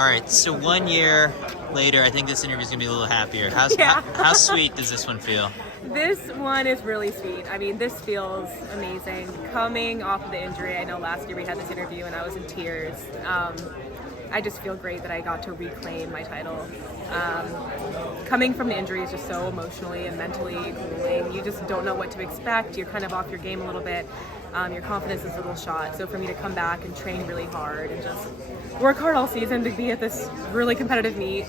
All right, so 1 year later, I think this interview is going to be a little happier. Yeah. How sweet does this one feel? This one is really sweet. I mean, this feels amazing. Coming off of the injury, I know last year we had this interview and I was in tears. I just feel great that I got to reclaim my title. Coming from the injury is just so emotionally and mentally grueling. You just don't know what to expect. You're kind of off your game a little bit. Your confidence is a little shot. So for me to come back and train really hard and just work hard all season to be at this really competitive meet,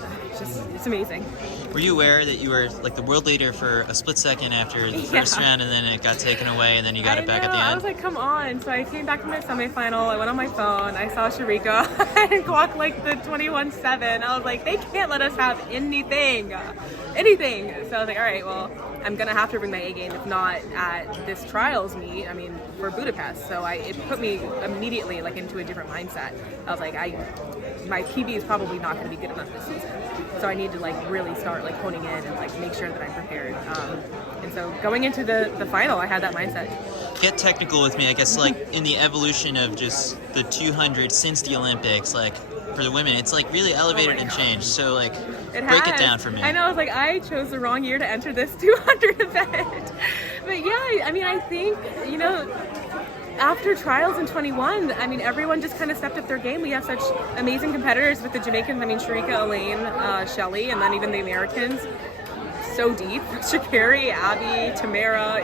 it's amazing. Were you aware that you were like the world leader for a split second after the first round, and then it got taken away, and then you got it back at the end? I was like, come on. So I came back from my semifinal. I went on my phone. I saw Sharika and clocked like the 21-7. I was like, they can't let us have anything. So I was like, all right, well, I'm going to have to bring my A game, if not at this trials meet, I mean, for Budapest. So it put me immediately like into a different mindset. I was like, my PB is probably not going to be good enough this season. So I need to like really start like honing in and like make sure that I'm prepared. And so going into the final, I had that mindset. Get technical with me, I guess, like in the evolution of just the 200 since the Olympics, like for the women, it's like really elevated and changed. So like, break it down for me. I know, I was like, I chose the wrong year to enter this 200 event. But yeah, I mean, I think, you know, after trials in 21, I mean, everyone just kind of stepped up their game. We have such amazing competitors with the Jamaicans. I mean, Sharika, Elaine, Shelly, and then even the Americans. So deep. Sha'Carri, Abby, Tamara,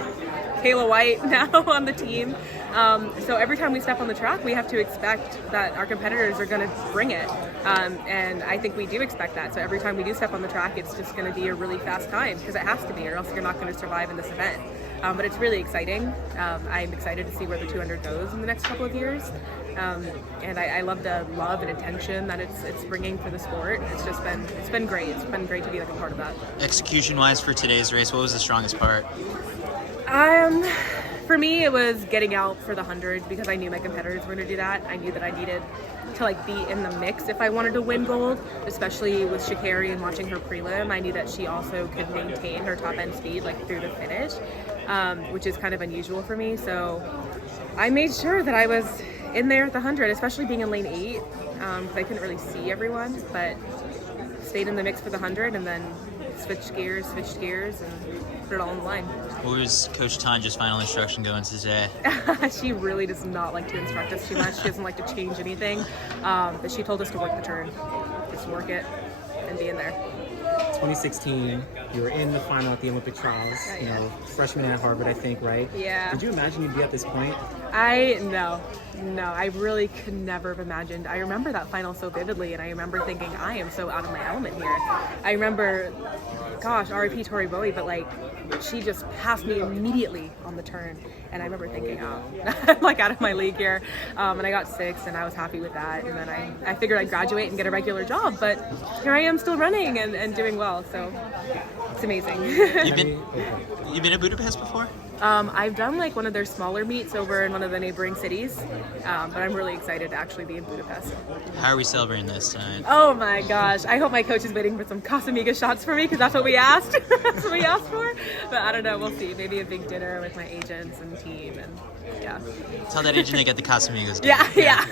Kayla White now on the team. So every time we step on the track, we have to expect that our competitors are going to bring it. And I think we do expect that. So every time we do step on the track, it's just going to be a really fast time, because it has to be, or else you're not going to survive in this event. But it's really exciting. I'm excited to see where the 200 goes in the next couple of years. And I love the love and attention that it's bringing for the sport. It's been great. It's been great to be like a part of that. Execution-wise for today's race, what was the strongest part? For me, it was getting out for the 100, because I knew my competitors were going to do that. I knew that I needed to like be in the mix if I wanted to win gold, especially with Sha'Carri and watching her prelim. I knew that she also could maintain her top end speed like through the finish, which is kind of unusual for me. So I made sure that I was in there at the 100, especially being in lane 8, because I couldn't really see everyone, but stayed in the mix for the 100 and then switched gears and put it all on the line. What was Coach Tanja's final instruction going today? She really does not like to instruct us too much. She doesn't like to change anything. But she told us to work the turn. Just work it and be in there. 2016, you were in the final at the Olympic trials, you know, freshman at Harvard, I think, right? Yeah. Did you imagine you'd be at this point? No, I really could never have imagined. I remember that final so vividly, and I remember thinking, I am so out of my element here. I remember, gosh, RIP Tori Bowie, but like, she just passed me immediately on the turn, and I remember thinking, oh, I'm like out of my league here. And I got 6th, and I was happy with that, and then I figured I'd graduate and get a regular job, but here I am still running and doing well, so it's amazing. You've been to Budapest before? I've done like one of their smaller meets over in one of the neighboring cities, but I'm really excited to actually be in Budapest. How are we celebrating this tonight? Oh my gosh, I hope my coach is waiting for some Casamiga shots for me, because that's what we asked. That's what we asked for, but I don't know, we'll see. Maybe a big dinner with my agents and team, and yeah. Tell that agent they get the Casamigos. Yeah.